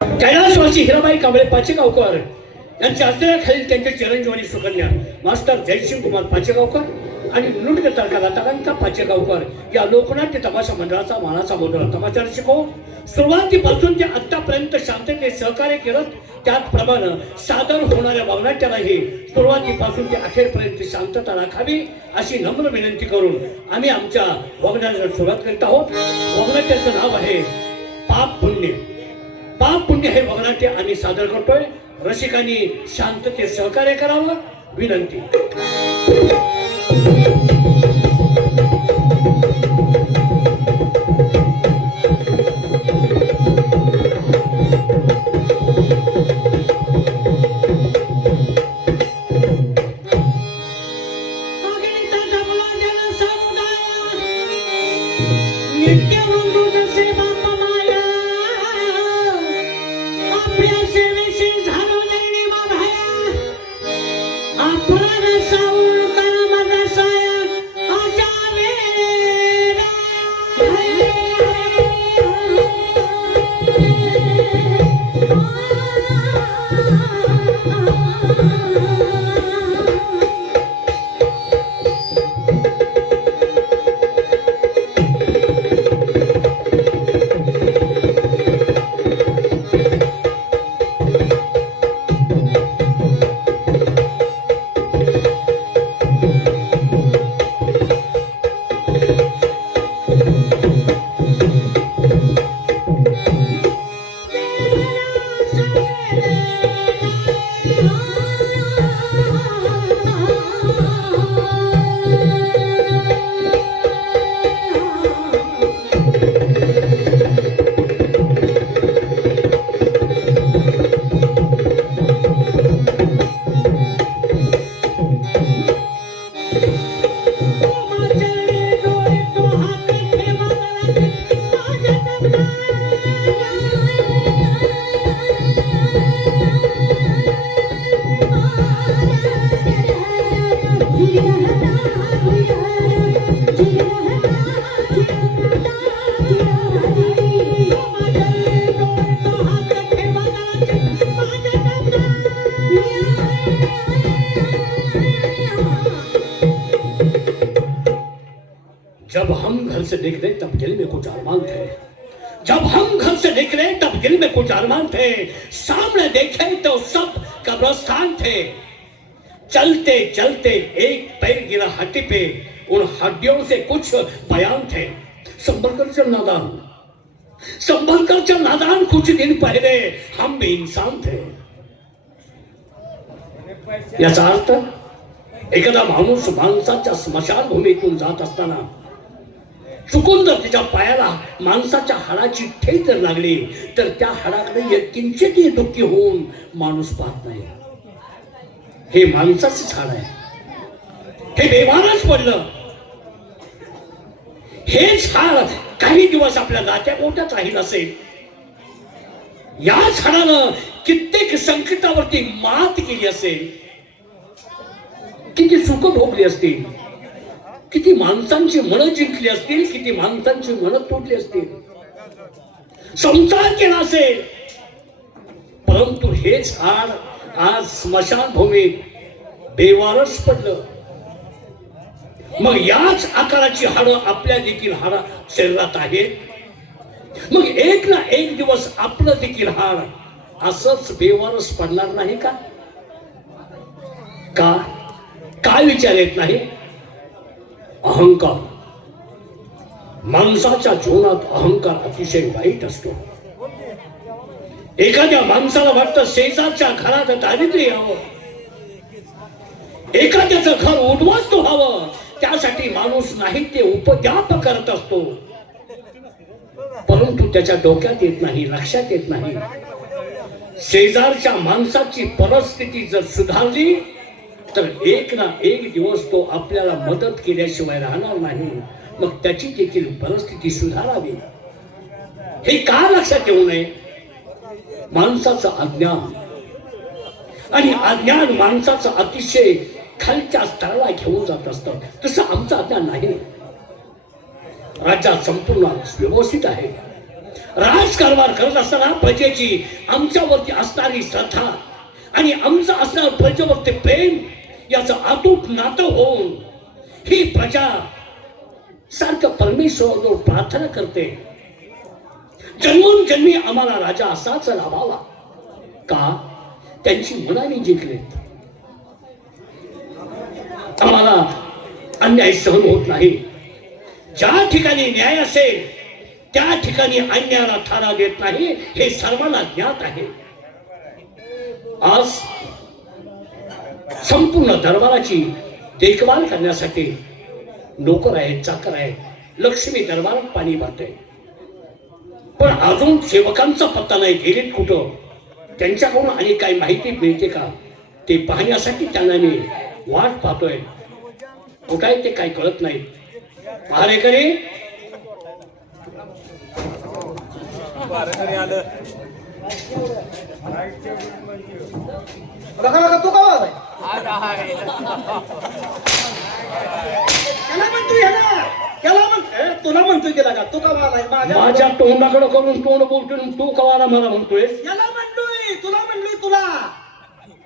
कैलासवासी हिराबाई कांबळे पाचेगावकर यांच्या आज्ञेखाली त्यांचे चिरंजीवानी सुकन्या मास्टर जयसिंग कुमार पाचेगावकर आणि नृत्य तारका पाचेगावकर या लोकनाट्य तमाशा मंडळाचा मानाचा मोठा तमाशा शिको. सुरुवातीपासून ते आतापर्यंत शांततेने सहकार्य केलं, त्याचप्रमाणे सादर होणाऱ्या वगनाट्यालाही सुरुवातीपासून ते अखेरपर्यंत शांतता राखावी अशी नम्र विनंती करून आम्ही आमच्या वगनाट्याला सुरुवात करीत आहोत. वगनाट्याचं नाव आहे पाप पुण्य. पाप पुण्य हे वगनाट्य आम्ही सादर करतोय. रसिकांनी शांततेत सहकार्य करावं विनंती. जब हम घर से निकले तब दिल में कुछ अरमान थे. जब हम घर से निकले तब दिल में कुछ अरमान थे. सामने देखे तो सब कब्रिस्तान थे. चलते चलते एक पैर गिरा हड्डी पे, उन हड्डियों से कुछ बयान थे. संभल कर चल नादान, संभल कर चल नादान, कुछ दिन पहले हम भी इंसान थे. याचा अर्थ एखादा माणूस माणसाच्या स्मशानभूमीतून जात असताना चुकून जर त्याच्या पायाला माणसाच्या हाडाची ठेच जर लागली तर त्या हाडाकडे किंचितही दुःखी होऊन माणूस पाहत नाही. हे माणसाचंच हाड आहे. हे बेवारच पडलं. हेच हाड काही दिवस आपल्या नात्या गोट्यात राहील असेल. याच हाडानं कित्येक संकटावरती मात केली असेल, किती सुख भोगली असतील, किती माणसांची मनं जिंकली असतील, किती माणसांची मनं तोडली असतील, संसार केला असेल, परंतु हेच हाड आज स्मशानभूमीत बेवारस पडलं. मग याच आकाराची हाडं आपल्या देखील हाडं शरीरात आहेत. मग एक ना एक दिवस आपलं देखील हाड असंच बेवारस पडणार नाही का? का काय विचार येत नाही? अहंकार. माणसाच्या जीवनात अहंकार अतिशय वाईट असतो. एखाद्या माणसाला वाटतं शेजारच्या घरात दारिद्र्य यावं, एखाद्याचं घर उद्ध्वस्त व्हावं, त्यासाठी माणूस नाही ते उपद्व्याप करत असतो. परंतु त्याच्या डोक्यात येत नाही, लक्षात येत नाही, शेजारच्या माणसाची परिस्थिती जर सुधारली तर एक ना एक दिवस तो आपल्याला मदत केल्याशिवाय राहणार नाही. मग त्याची देखील परिस्थिती सुधारावी. हे का लक्षात येऊ नये? माणसाचं अज्ञान आणि अज्ञान माणसाचं अतिशय खालच्या स्तराला घेऊन जात असतं. तसं आमचं अज्ञान नाही. राज्यात संपूर्ण व्यवस्थित आहे. राजकारभार करत असताना प्रजेची आमच्यावरती असणारी श्रद्धा आणि आमचं असणार प्रजेवरती प्रेम याचं अतूट नातं होऊन ही प्रजा सारखं परमेश्वराजवळ प्रार्थना करते, जन्मोजन्मी आम्हाला राजा असाच लाभावा. का? त्यांची मनाने जिंकलेत. आम्हाला अन्याय सहन होत नाही. ज्या ठिकाणी न्याय असेल त्या ठिकाणी अन्यायाला थारा देत नाही, हे सर्वांना ज्ञात आहे. आज संपूर्ण दरबाराची देखभाल करण्यासाठी नोकर आहेत, चाकर आहेत. लक्ष्मी दरबारात पाणी वाहते, पण अजून सेवकांचा पत्ता नाही. गेलीत कुठं? त्यांच्याकडून आणि काही माहिती मिळते का ते पाहण्यासाठी त्यांना मी वाट पाहतोय. कुठं आहे ते काही कळत नाही. पहारेकरी तू का तुला म्हणतोय गेला का? तू का माझ्या तोंडाकडे करून तोंड बोलतोय, तू कवाला मला म्हणतोय? याला म्हणलोय, तुला म्हणलोय. तुला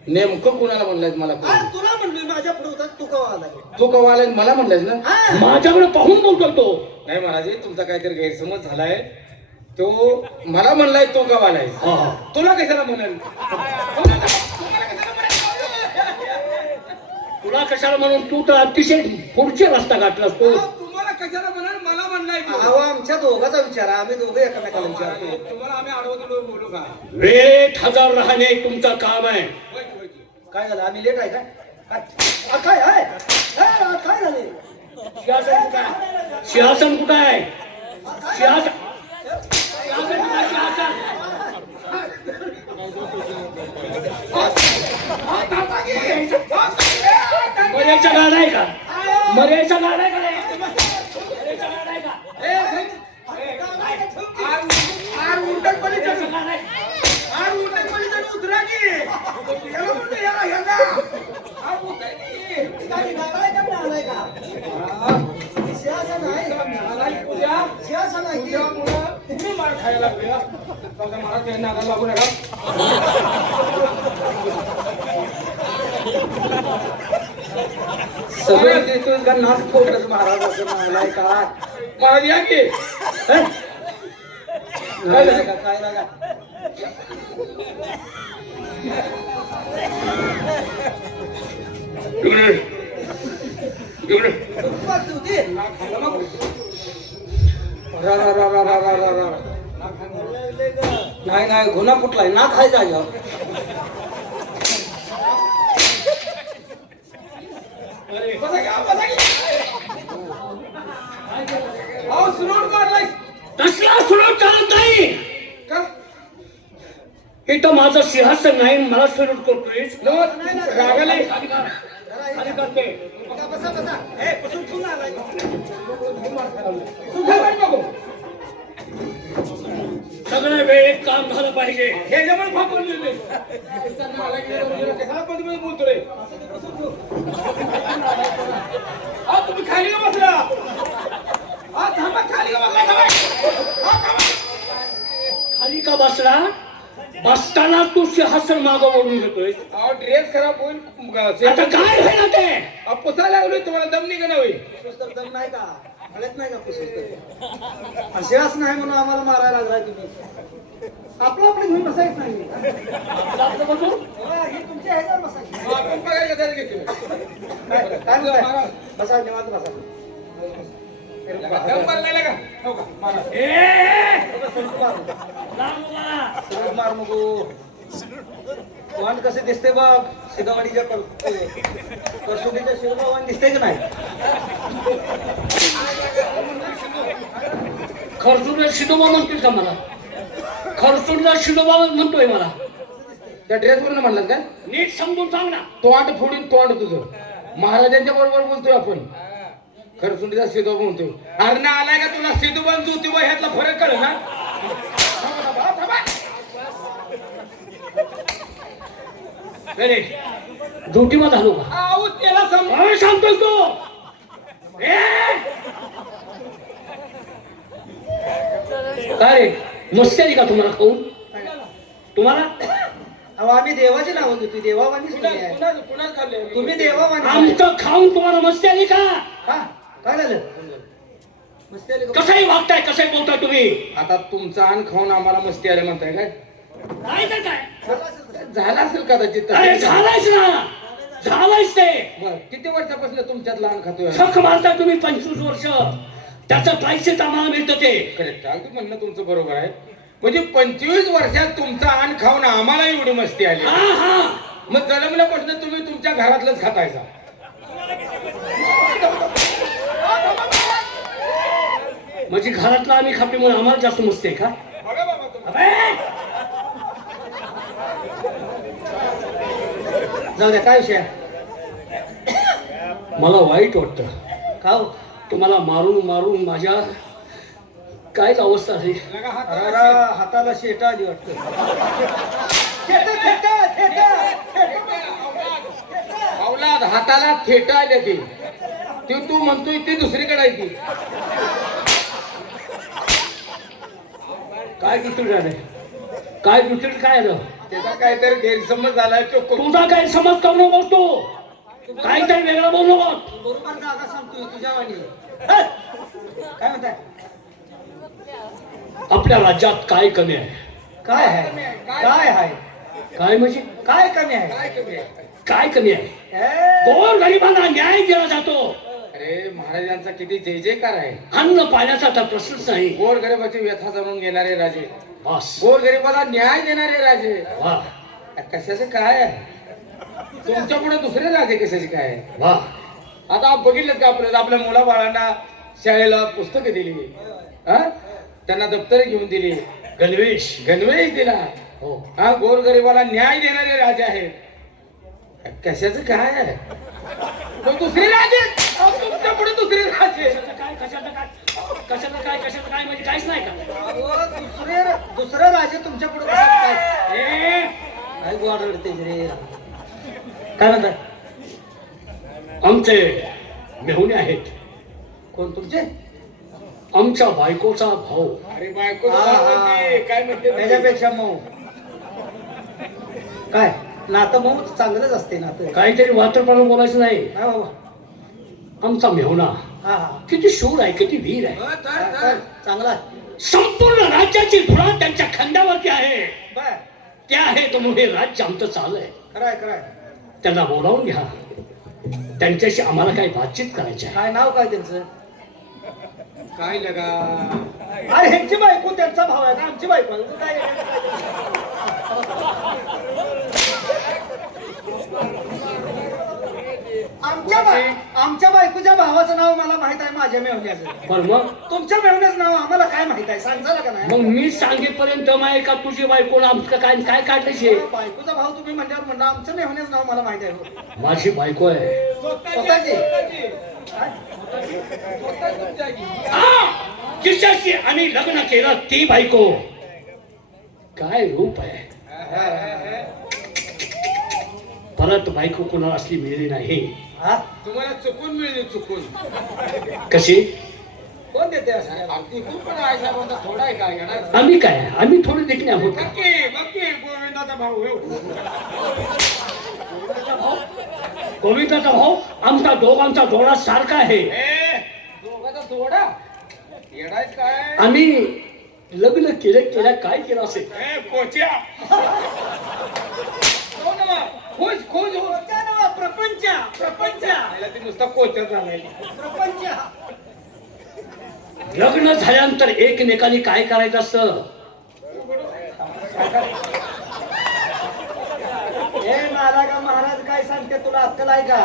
नेमकं कुणाला म्हणलाय मला? तुला म्हणलोय. माझ्या पुढे होता तू कवा आलाय? तू कवा आलाय मला म्हणलायस ना? माझ्याकडे पाहून बोलतोय तो. नाही महाराज, तुमचा काहीतरी गैरसमज झालाय. तो मला म्हणलाय तो कवा आलाय. तुला कशाला म्हणाल? तुला कशाला म्हणून? तू तर अतिशय पुढचे रस्ता गाठलास तू. तुम्हाला कशाला म्हणाल? मला म्हणलाय. आमच्या दोघाचा विचार, आम्ही दोघे एकमेकाला विचारतो. तुम्हाला आम्ही आडवतो बोलू का? वेळेत हजर राहणे तुमचं काम आहे. काय झालं? आम्ही लेट आहे काय? काय आहे? काय झाले? सिंहासन कुठं आहे? सिंहासन मर्याचा गाड आहे का? मर्याचा गाड आहे का? मर्याचा गाड आहे का? सगळं देतोय का? नाच फोडलं महाराज असं म्हणालाय का? महाराज या की. काय लागा? काय लागा? नाही नाही, गुन्हा कुठलाय? ना खायचा तसला सुरू चालत नाही. इथं माझं सिंहासन नाही, मला सुरू करतोय. सगळं वेळेत काम झालं पाहिजे. हे जवळ बोलतोय. तुम्ही खाली का बसला? खाली का बसला? खाली का बसला? बसताना तू सिंहासन मागं ओढून घेतोय. ड्रेस खराब होईल. आता काय होईल ते? पुसा लागलोय तुम्हाला. दम निघा होईल. दम नाही का? कळत नाही का? पुस्तक असेच नाही म्हणून आम्हाला मारायला लागलाय तुम्ही. आपलं आपलं घेऊन बसायच नाही. हे तुमच्या ह्याच्यावर बसायचं. आपण बघायला कशाला घेतो? काय म्हणताय? बसा, निवांत बसा. दम मारलेला का? हो का? मारा. मार नको. वाण कसे दिसते बघ. सिद्धवाडीच्या करसुडीच्या शिवला वाण दिसते की नाही? खरसूरला शिदोबा म्हणतोय का मला? खरसूरला शिदोबा म्हणतोय मला. त्या ड्रेस वरून म्हणलात का? नीट समजून सांग ना. तोंड फोडून तोंड तुझं. महाराजांच्या बरोबर बोलतोय आपण. खरसुंडीचा सिद्धोबा म्हणतोय. अरे ना आलाय का तुला? सिद्धोबा आणि ज्योतिबा ह्यातला फरक कळ ना? ज्योतिबा झालो का? आऊ त्याला सांगतोय तो. काय मस्ती आली का तुम्हाला खाऊन? तुम्हाला अहो आम्ही देवाची नावं घेतो, देवावानीच तुम्ही आहे. कुणाच खाल्ले तुम्ही देवावानी आहे. आमचं खाऊन तुम्हाला मस्ती आली का? हा काय झालं? मस्ती आली का? कसंही वागताय, कसंही बोलताय तुम्ही. आता तुमचा अन्न खाऊन आम्हाला मस्ती आली म्हणताय काय? नाही तर काय? झालं असेल कदाचित अरे तसं. झालायच ना, झालायच ते. बरं, किती वर्षापासून तुमच्यात लहान खातोय? ठक मारता तुम्ही 25 वर्ष, त्याचं पैसे आम्हाला मिळतं ते. करेक्ट, अगदी म्हणणं तुमचं बरोबर आहे. म्हणजे 25 वर्षात तुमचा अन्न खाऊन आम्हाला एवढी मस्ती आली. हा हा. मग जन्मल्यापासून तुम्ही तुमच्या घरातलंच खातायचा. म्हणजे घरातला आम्ही खाते म्हणून आम्हाला जास्त मस्ती आहे का? अबे! जाऊ द्या, काय विषय आहे? मला वाईट वाटतं का हो? तुम्हाला मारून मारून माझ्या काय अवस्था आहे. अरे, हाताला शेटा आली वाटतं. शेटा, शेटा, शेटा, शेटा. अवलाद हाताला थेट आल्या ती तू म्हणतोय ती दुसरीकडे आहे ती. काय दुसरी झालंय? काय दुसरी काय आलं? त्याचा काहीतरी गैरसमज झालाय तो. तुझा काय समज करू नको तू, काहीतरी वेगळं बोलू नको. बरोबर जागा सांगतोय तुझ्या वाणी. हं? काय म्हणताय? आपल्या राज्यात काय कमी आहे? काय आहे? काय आहे? काय म्हणजे काय कमी आहे? काय कमी आहे? ए, गोर गरिबांना न्याय दिला जातो. अरे महाराजांचा किती जय जयकार आहे. अन्न पाण्याचा तर प्रश्नच नाही. गोर गरिबाची व्यथा जाणून घेणारे राजे, बस गोर गरिबाला न्याय देणारे राजे. वा कशाचे काय आहे? तुमच्या पुढे दुसरे राजे कशाचे काय आहे? वा. आता बघितलं का आपल्या मुला बाळांना शाळेला पुस्तकं दिली, हा त्यांना दप्तर घेऊन दिली, गणवेश. गणवेश दिला. हो. हा गोरगरिबाला न्याय देणारे राजे आहेत. कशाचं काय आहे? तो दुसरे राजे, अहो, तुमच्या पुढे दुसरे राजे. काय कशाचं काय कशाचं काय म्हणजे काहीच नाही का? अहो, दुसरं राजे तुमच्या पुढे काय? ए, काय गोड रडते रे? काय म्हणताय? आमचे मेहुणे आहेत. कोण तुमचे? आमच्या बायकोचा भाऊ. अरे बायको हा, हा. काय म्हणते त्याच्यापेक्षा मऊ. काय नातं मऊ चांगलंच असते नातं. काहीतरी वात्रपणा बोलायचं नाही. काय बाबा? आमचा मेहुणा हा हा. किती शूर आहे, किती वीर आहे. काय? चांगला आहे. संपूर्ण राज्याची धुरा त्यांच्या खांद्यावरती आहे. बर, ते आहे तर मोठे राज्य आमचं चाललंय. खरंय खरंय. त्यांना बोलावून घ्या, त्यांच्याशी आम्हाला काही बातचीत करायची आहे. काय नाव काय त्यांचं? काय लगा? अरे ह्यांची बायको त्यांचा भाव आहे का? आमची बायको आहे. काय आमच्या बायकोच्या भावाचं नाव मला माहित आहे, माझ्या मेहण्याचं. पण मग तुमच्या मेहण्याचं नाव आम्हाला काय माहित आहे? सांगायला का नाही? मग मी सांगेपर्यंत माय का तुझी बायको आमचं काय काय काढायचे? बायकोचा भाव तुम्ही म्हणल्यावर म्हणलं आमचं मेहण्याचं नाव मला माहित आहे. माझी बायको आहे. स्वतःची? जिच्याशी आम्ही लग्न केलं ती बायको. काय रूप आहे. परत बायको कोणाला असली मिळली नाही. हा? तुम्हाला चुकून मिळली, चुकून. कशी? कोण देते असं? अगदी खूप पण आहे साहेबांचा थोडा आहे का येणार? आम्ही काय, आम्ही थोडे देखणे आहोत का? बाकी गोविंदाचा भाऊ हो. गोविंदाचा भाऊ आमचा दोघांचा जोडा सारखा आहे. दोघाचा थोडा येडाय काय? आम्ही लग्न केल्या काय केलं असेल? पोच्या खोज खोज प्रपंच प्रपंच ती नुसता कोच्या झालाय. प्रपंच. लग्न झाल्यानंतर एकमेकांनी काय करायचं असतं? हे नालागा महाराज काय सांगते तुला अक्कल आहे का?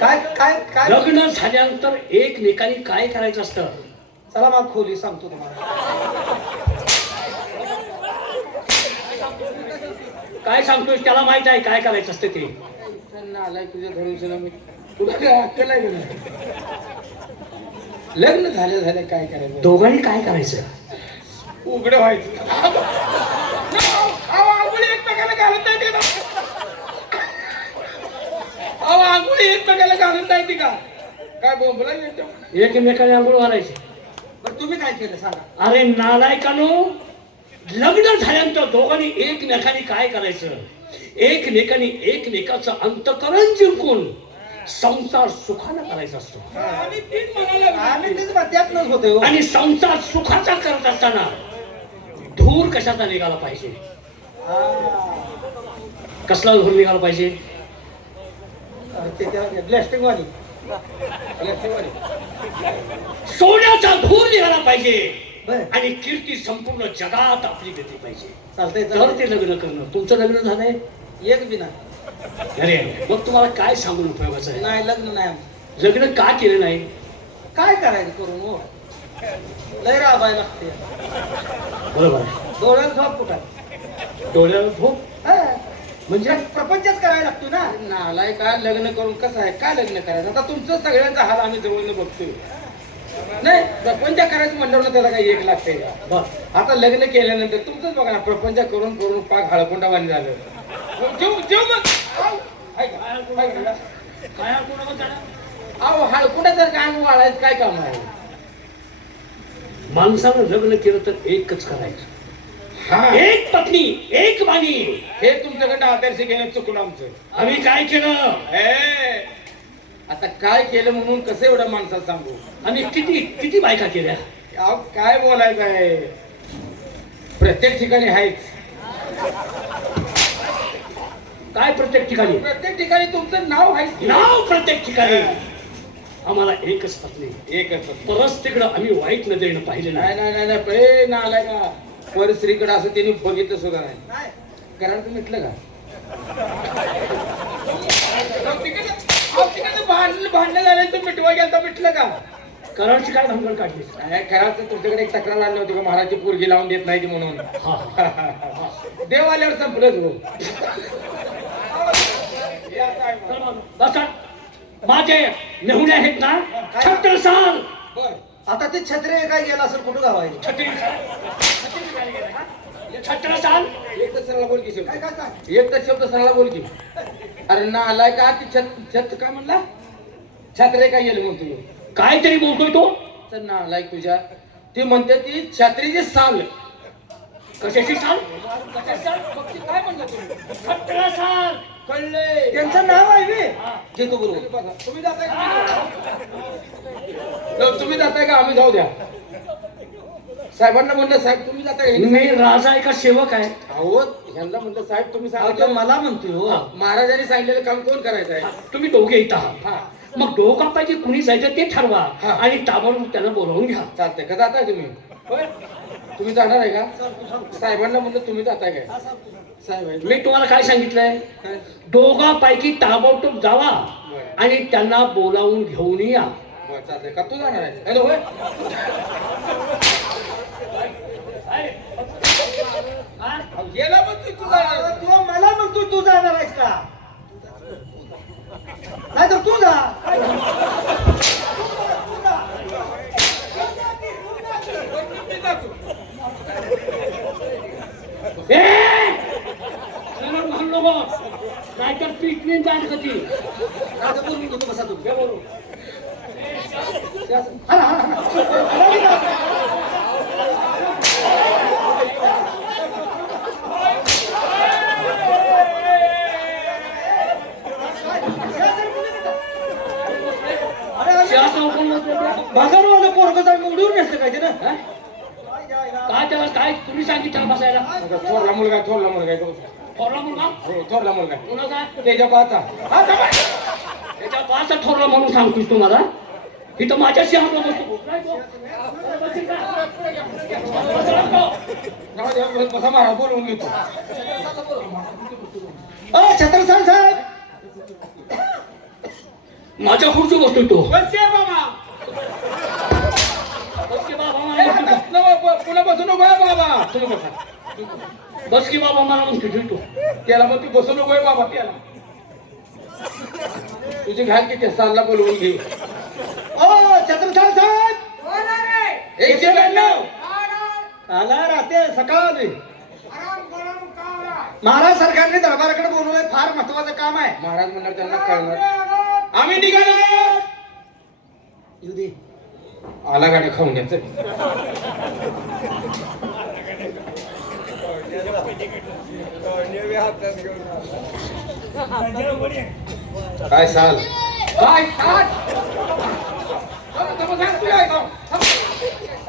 काय काय काय? लग्न झाल्यानंतर एकमेकांनी काय करायचं असतं? चला मग खोली सांगतो तुम्हाला. काय सांगतोय त्याला माहित आहे काय करायचं असतं ते. आलाय तुझ्या धरून मी तुला काय अक्कल आहे का नाही? लग्न झाले काय करायचं? दोघांनी काय करायचं? उघड व्हायचं. आंघोळी एकमेकाला घालत नाही ते का? आंघोळी एकमेकाला घालत नाही ती का? काय बोंबला येतो? एकमेकांनी आंघोळ घालायची. बरं तुम्ही काय केलं सांगा? अरे नालायकानो, लग्न झाल्यानंतर दोघांनी एकमेकांनी काय करायचं, एकमेकाचं अंतकरण जिंकून संसार सुखानं करायचा असतो. आम्ही तेच त्यातनच होतोय हो. आणि संसार सुखाचा करत असताना धूर कशाचा निघाला पाहिजे, कसला धूर निघाला पाहिजे, ब्लास्टिंग वाली सोन्याचा धूर निघाला पाहिजे बर. आणि कीर्ती संपूर्ण जगात आपली घेतली पाहिजे. चालतंय तर ते लग्न करणं. तुमचं लग्न झालंय? एक बिना अरे मग तुम्हाला काय सांगून उपयोगाचं आहे? नाही लग्न नाही आमचं. लग्न का केलं नाही? काय करायचं करून हो, लय राबायला लागते. बरोबर आहे. डोळ्याला झोप कुठं, डोळ्यावर भूक म्हणजे प्रपंचच करायला लागतो ना. नालाय का लग्न करून कसं आहे, काय लग्न करायचं? आता तुमचं सगळ्यांचा हाल आम्ही जवळनं बघतोय. नाही प्रपंच करायचं म्हणल्यावर ना त्याला काही एक लागते का? बर आता लग्न केल्यानंतर तुमचंच बघा ना, प्रपंच करून करून पाक हळकुंडावानी झालं. जेव मग अहो हळकुंडा जर काय वाढायचं काय काम आहे? माणसानं लग्न केलं तर एकच करायचं, हा एक पत्नी एक बाणी. हे तुमच्याकडे आदर्श घेण्यात चुकून आमचं. आम्ही काय केलं, हे आता काय केलं म्हणून कसं एवढं माणसाला सांगू? आम्ही किती किती बायका केल्या. अहो काय बोलायचं आहे, प्रत्येक ठिकाणी आहेच. काय प्रत्येक ठिकाणी? प्रत्येक ठिकाणी तुमचं नाव आहे. नाव प्रत्येक ठिकाणी. आम्हाला एकच पत्नी, एकच. परस तिकडं आम्ही वाईट नजरेनं पाहिलं नाही नाही. नाही नाही नाही ना आलाय का परस्त्रीकडे असं त्यांनी बघितलं सुद्धा नाही. नाही कारण तुम्ही म्हटलं का भांडण झालं तर मिटवा गेलं तर मिटलं का? कराडची काय भानगड काढली? नाही, खरं तर तुमच्याकडे एक तक्रार आली होती का महाराजची पोरगी लावून देत नाही ती म्हणून. हा हा. देव आल्यावर संपलंच हो. बसा. माझे मेहुणे आहेत ना, छत्रसाल. बर आता ते छत्रे काय गेला असेल कुठं गावायला. छत्रसाल एक तर सरला बोल की शेवटी. काय काय काय एक तर शब्द सरला बोल की. अरे ना आलाय का ती छत काय म्हणला, छत्रे काय गेले म्हणतो. काहीतरी बोलतोय तो. तर ना आलाय तुझ्या ती म्हणते ती छत्रीची साल. कशाची साल? काय म्हणलं तुम्ही? छत्रसाल. कळले त्यांचं नाव आहे बे. हा. घेतो बरोबर. तुम्ही जाताय का? तुम्ही जाताय का? आम्ही जाऊ द्या. साहेबांना म्हणलं साहेब तुम्ही जाताय का? मी राजा आहे का सेवक आहे? अहो ह्यांना म्हणलं साहेब तुम्ही अहो, तो सांगितलं मला म्हणतोय हो. हा. महाराजांनी सांगितलेलं काम कोण करायचं आहे? तुम्ही दोघे येत आहात. हा मग दोघांपैकी कुणी जायचं ते ठरवा हा. आणि ताबडतोब त्यांना बोलावून घ्या. चालतंय का? जाताय तुम्ही? होय तुम्ही जाणार आहे का? साहेबांना म्हणलं तुम्ही जाताय काय? साहेब आहे. मी तुम्हाला काय सांगितलंय, काय? दोघांपैकी ताबडतोब जावा बरं. आणि त्यांना बोलावून घेऊन या. बरं, चालतंय का? तू जाणार आहे? हॅलो होय गेला मग तू अरे, तू मला म्हणतोय तू जाणार आहेस का? नाही तर तू जा. नाहीतर पिटवीन जाण कधी. आता बोलून घेतो बसा तुम्ही. बाजारवाला पोरग जाऊन उडून नेसलं काय ते ना. काय त्याला काय तुम्ही सांगितलं बसायला? थोरला मुलगा आहे, थोरला मुलगा आहे तो. थोरला मुलगा हो थोरला मुलगा आहे. कोणाचा? त्याच्या पाहता त्याच्या बाचा थोरला म्हणून सांगतोस तुम्हाला. इथं माझ्याशी आपला बसतो. कसा महाराज बोलवून घेतो. छत्रसाल साहेब माझ्या खुर्ची बसतोय तो. बसके बाबा बस की बाबा मला म्हणतो. पुन्हा बसू नको बाबा. तुम्ही बसा. बस की बाबा मला म्हणतो तो. त्याला मग तू बसू नको बाबा. त्याला तुझी घाल की त्या सालला बोलवून घे. छत्रसाल साहेब एक सेकंड. आला राहते सकाळ आली. महाराज सरकारने दरबाराकडे बोलवलंय, फार महत्वाचं काम आहे. महाराज म्हणणार त्यांना कळणार. आम्ही निघालो. येऊ दे. आला गाडी खाऊन घ्यायचं. काय साल काय साल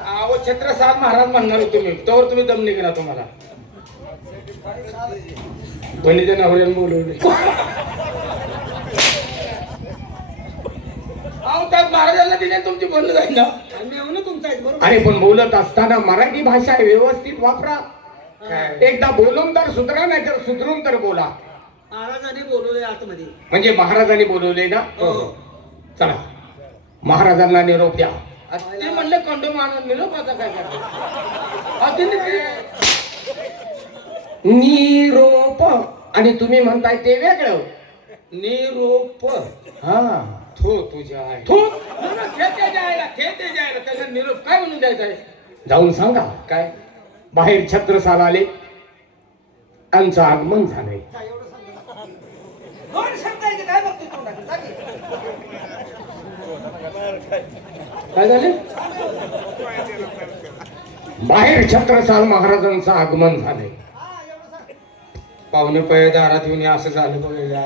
अहो छत्रसाल महाराज म्हणणार तुम्ही तोवर तुम्ही दम निघेना तुम्हाला बहिणीच्या नवऱ्याने बोलवले अहो त्या महाराजांना दिले तुमची बोललं जाईल ना अरे पण बोलत असताना मराठी भाषा व्यवस्थित वापरा एकदा बोलून तर सुधरा नाही तर सुधरून तर बोला महाराजांनी बोलवले आतमध्ये म्हणजे महाराजांनी बोलवले ना चला महाराजांना निरोप द्या ते म्हणलं कंडो मानून निरोपाचा काय निरोप आणि तुम्ही म्हणताय ते वेगळं निरोप हा थो तुझ्या आहे थो त्याचा निरोप काय म्हणून द्यायचा आहे जाऊन सांगा काय बाहेर छत्रसाल आले त्यांचं आगमन झालंय काय झाले बाहेर छत्रसाल महाराजांचं आगमन झालंय पाहुणे पै दारात येऊन असं झालं बघायला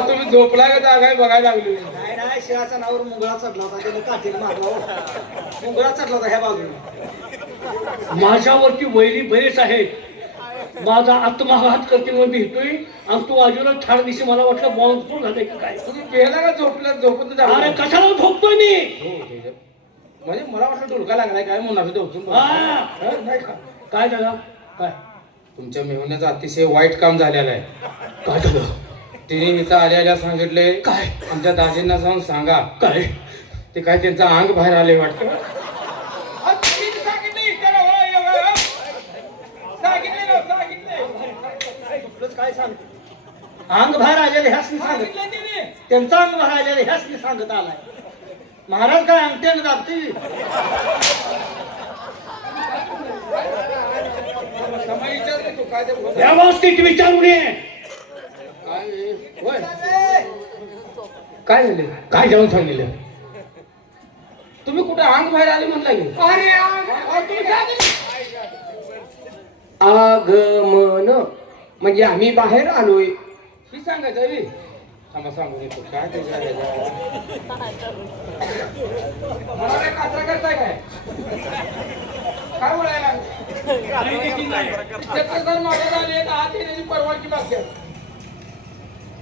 तुम्ही झोपला का जागा बघायला लागली नाही शिळाच्या नावावर मुंगळा चढला होता त्याने काठीने मारला मुंगळा चढला होता ह्या बाजूने माझ्यावरती वैरी बरेच आहेत माझा आत्मघात करते म्हणून भेटतोय आणि तू बाजूला ठार दिशी मला वाटलं बॉम्बस्फोट झालाय की काय तुम्ही पेला का झोपलं झोपत अरे कशाला झोपतोय मी म्हणजे मला वाटलं डोलका लागलाय काय म्हणून झोपून नाही का काय झालं काय तुमच्या मेहण्याचं अतिशय वाईट काम झालेलं आहे काय झालं तिने इथं आल्याला सांगितले काय आमच्या दाजींना जाऊन सांगा काय ते काय त्यांचं अंग बाहेर आले वाटतं काय सांगते अंग बाहेर आलेले ह्याच मी सांगत त्यांचा अंग बाहेर आलेले ह्याच मी सांगत आलाय महाराज काय अंगठ्याने दाबते व्यवस्थित विचारून ये काय झाले काय जाऊन सांगितलं तुम्ही कुठे अंग बाहेर आले म्हणला आगमन म्हणजे आम्ही बाहेर आलोय ही सांगायचं रे थांबा सांगून येतो काय ते मला काय कात्रा करताय काय काय बोलायला मागे आले आत येण्याची परवानगी मागते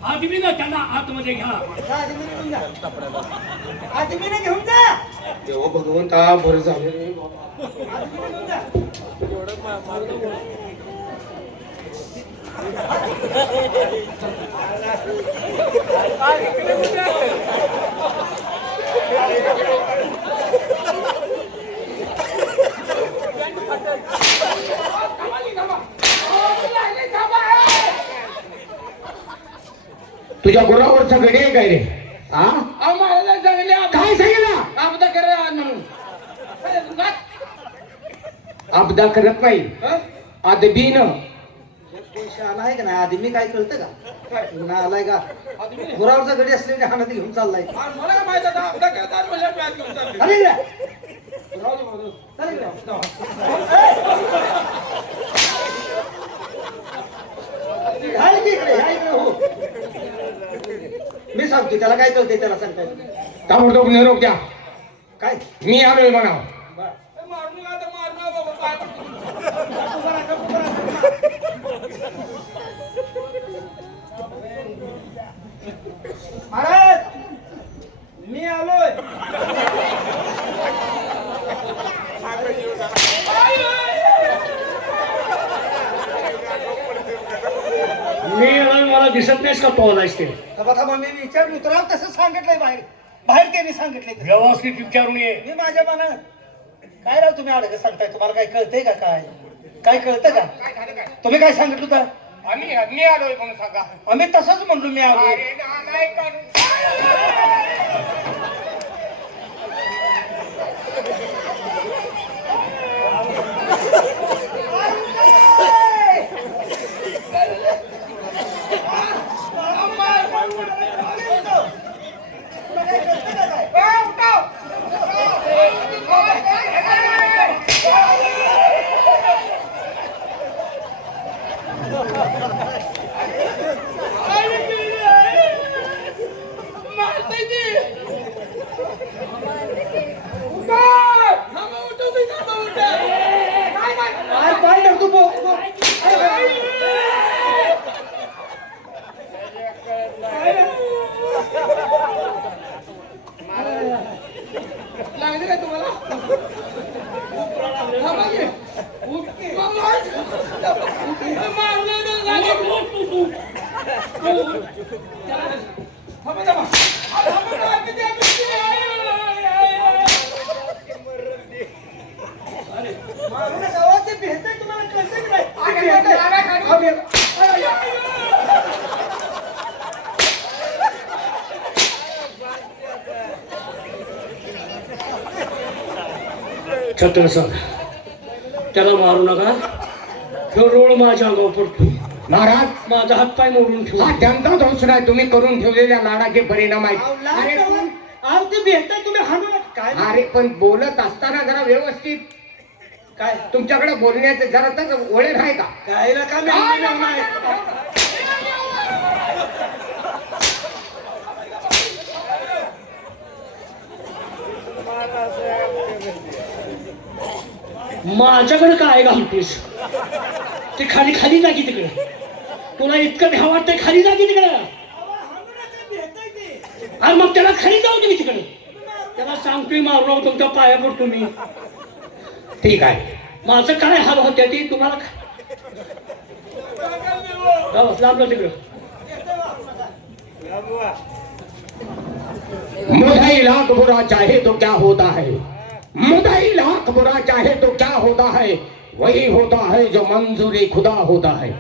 आदमी ना त्यांना आतमध्ये घ्या आदमीने घेऊन जा देव भगवंता बरं झालं रे तुझ्या गुरावरचा गडी आहे काय रे हा महाराजांनी सांगितले काय सांगितलं आपदा करा म्हणून आपदा करत नाही आदबीन शहाणा आहे का नाही आदमी काय कळतं का ना आलाय का गुरावरचा गडी असलेल्या हाणात घेऊन चाललाय मला काय माहिती आपदा करतात अरे मी सांगतो त्याला काय कळतंय त्याला सांगताय ताबडतोब निरोप द्या काय मी आलोय म्हणाव महाराज मी आलोय मला दिसत नाहीस का तो आलायस ते थांबा मी विचार मित्राला तसं सांगितलंय बाहेर बाहेर त्यांनी सांगितलंय व्यवस्थित विचारून ये मी माझ्या मनात काय राव तुम्ही अडग सांगताय तुम्हाला काय कळतंय का काय कळतं का तुम्ही काय सांगितलं होतं आम्ही आलोय म्हणून सांगा आम्ही तसंच म्हणलो मी आलोय मारू नका हो, ते भेटतंय तुम्हाला कळतंय की नाही? ते भेटतंय. छत्रसाल त्याला मारू नका. ह्यो रोळ माझ्या अंगावर पडतो. महाराज माझा हातपाय मोडून ठेवा. हा त्यांचा दोष नाही, तुम्ही करून ठेवलेल्या लाडाचे परिणाम अहो, आहेत. लाज अरे करून. अहो, ते भेटतंय, तुम्ही हाणू नका. काय अरे पण बोलत असताना जरा व्यवस्थित, काय तुमच्याकडे बोलण्याचे जरा तर ओळख आहे का? काय नका मी आणलेलं नाही. माझ्याकडे काय घालतोस? ते खाली खाली जागी तिकडे. तुला इतकं भ्या वाटतंय, खाली जागी तिकडे. अहो, हाणू नका, भेटतंय ते. अरे मग त्याला खाली जाऊ दे तिकडे. त्याला सांगतोय मारू नको, तुमच्या पाया पडतो मी. ठीक आहे. माझं काय हाल होत्या ती तुम्हाला लांबलं तिकडं. मुदाई लाख बुरा चाहे तो क्या होता है, मुदाई लाख बुरा चाहे तो क्या होता है, वही होता है जो मंजूरी खुदा होता है.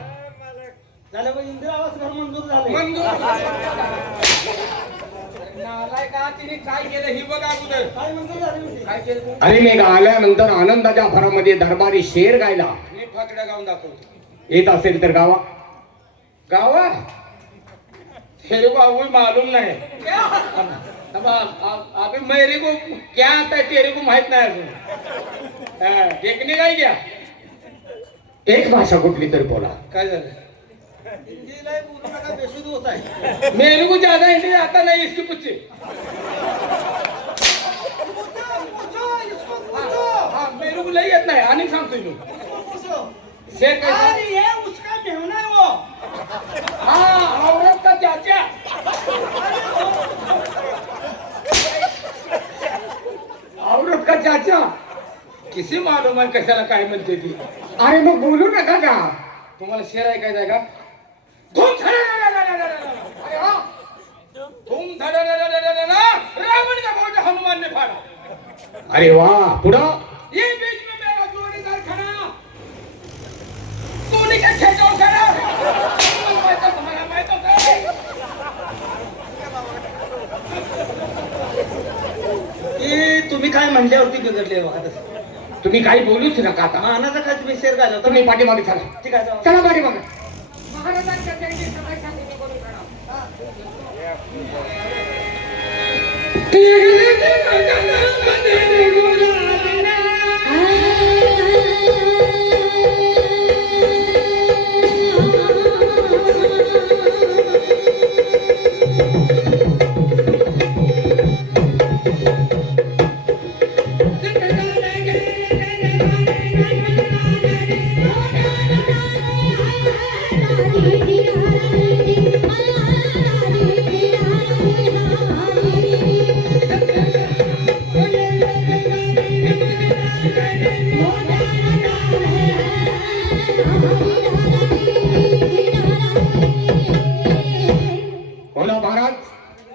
झालं बघ, इंदिरा आवास घर मंजूर झाले. तिने काय केलं ही बघा अगोदर. काय मंजूर झाले म्हणजे? काय केलं? अरे मी आल्यानंतर आनंदाच्या भरामध्ये दरबारी शेर गायला. मी फाकड्या गाऊन दाखवतो. येत असेल तर गावा. गावा तेरे को अभी मालूम नहीं. अब अभी मेरे को क्या आता है तेरे को माहित नाही अजून. हाँ, देखने का ही क्या? एक भाषा कुठली तरी बोला. काय झालं? हिंदी नाही बोलू नका, बेशुद्ध होत आहे. मेरे को ज्यादा हिंदी आता नहीं, इसकी पूछे. हाँ, मेरे को लई येत नाही आणि सांगतोय मी. शेर कैसा? अरे ये उसका मेहुना है वो. हाँ, औरत का चाचा. औरत का चाचा किसी मालूम आहे कशाला काय म्हणते ती. अरे मग बोलू नका का? तुम्हाला शेर ऐकायचं आहे का? धूम धडाडा. अरे हा. धूम धडाडा. रावण का गोटा हनुमान ने फाड़ा. अरे वा, पुढं. ये बीच में मेरा जोड़ीदार खड़ा. तूने क्या खेचाव करा? मैं तो तुम्हारा मैं तो तुम्ही काय म्हणल्यावरती बिघडले बघा. तुम्ही काही बोलूच नका आता. मानाचा काय तुम्ही शेर घाला होता? तुम्ही पाठीमागे चला. ठीक आहे जाऊ. चला पाठीमागे.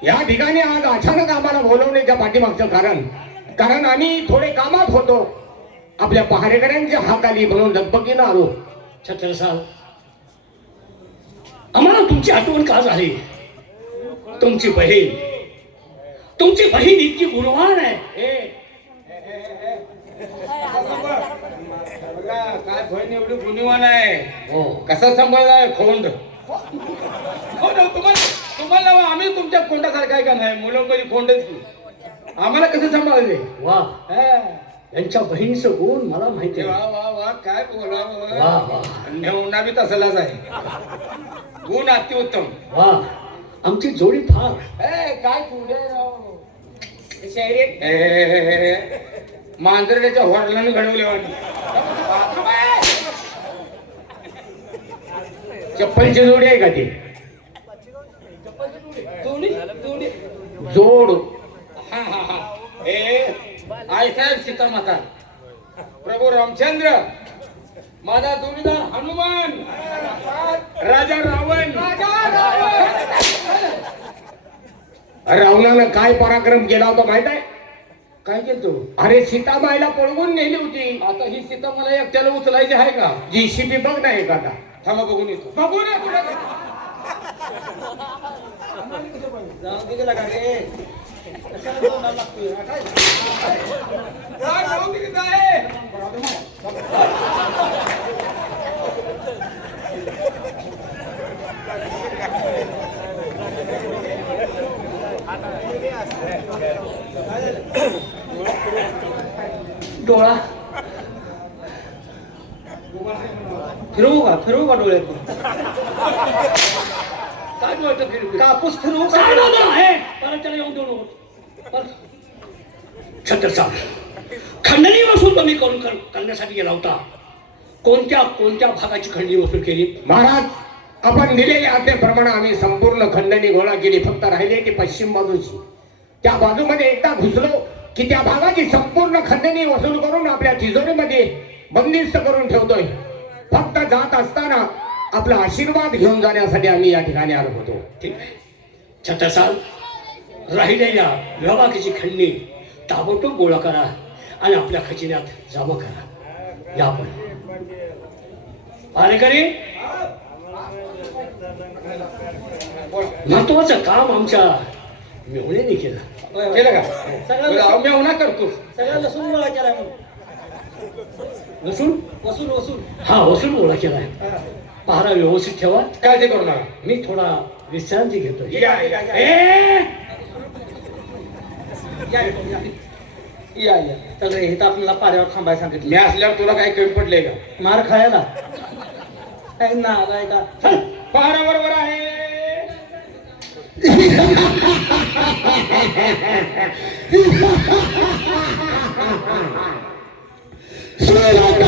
या ठिकाणी आज अचानक आम्हाला बोलवण्याच्या पाठीमागचं कारण आम्ही थोडे कामात होतो. आपल्या पहारेकऱ्यांच्या हाताली म्हणून लगबगीनं आलो. छत्रसाल आम्हाला तुमची आठवण का झाली? तुमची बहीण इतकी गुणवान आहे. काय बहीण एवढी गुणवान आहे? हो. कसा सांभाळलाय खोंड? तुम्हाला आम्ही तुमच्या खोंडासारखं आहे का नाही? मुलं खोंडच की. आम्हाला कसं सांभाळले? वा, यांच्या बहिणीचं गुण मला माहिती वा आहे. वा वा काय वा बोला. वा नेवणा बी तसलाच आहे. गुण अतिउत्तम. वा, आमची जोडी फार. काय पुढे मांजरड्याच्या हॉर्लाने घडवले वाटत. चप्पलची जोडी आहे का ती? जोड. आई साहेब सीता माता प्रभू रामचंद्र माझा जोडीदार हनुमान, राजा रावण. रावणानं काय पराक्रम केला होता माहित आहे? काय केलं? अरे सीताबाईला पळवून नेली होती. आता ही सीता मला एकट्याला उचलायची आहे का? जीसीबी बघ ना एखादा. थांबा बघून येतो. बघू ना तुला. जाऊन दे गेला का रे? कशाला बोलायला लागतोय? काय? जाऊ दे की जाय. डोळा फिरवू का डोळे? काय डोळ्याचं फिरू? कापूस फिरवू का? चालू होतं, हे. परत त्याला येऊन देऊ नको. परत. छत्रसाल, खंडणी वसूल तुम्ही करण्यासाठी गेला होता. कोणत्या भागाची खंडणी वसूल केली? महाराज, आपण दिलेल्या आज्ञेप्रमाणे आम्ही संपूर्ण खंडणी गोळा केली. फक्त राहिले ती पश्चिम बाजूची. त्या बाजूमध्ये एकदा घुसलो की त्या भागाची संपूर्ण खंडणी वसूल करून आपल्या तिजोरीमध्ये बंदिस्त करून ठेवतोय. फक्त जात असताना आपला आशीर्वाद घेऊन जाण्यासाठी आम्ही या ठिकाणी आलो होतो. ठीक आहे. छत्रसाल, राहिलेल्या व्यवहाराची खंडणी ताबडतोब गोळा करा आणि आपल्या खजिन्यात जमा करा. या आपण पारेकरी, महत्वाचं काम आमच्या मेहुण्याने केलं. केलं का? सगळ्या मी होणार करतो. सगळ्या लसूण गोळा केलाय म्हणून. वसूल हा वसूल गोळा केलाय. पहारा व्यवस्थित ठेवा. काळजी करू नका. मी थोडा विश्रांती घेतो. या, या, या. चल रे, इथं आपल्याला पाऱ्यावर थांबायला सांगितलं. मी असल्यावर तुला काय कमी पडलंय का? मार खायला काय ना काय का? चल. पहारा बरोबर आहे. सोलाटा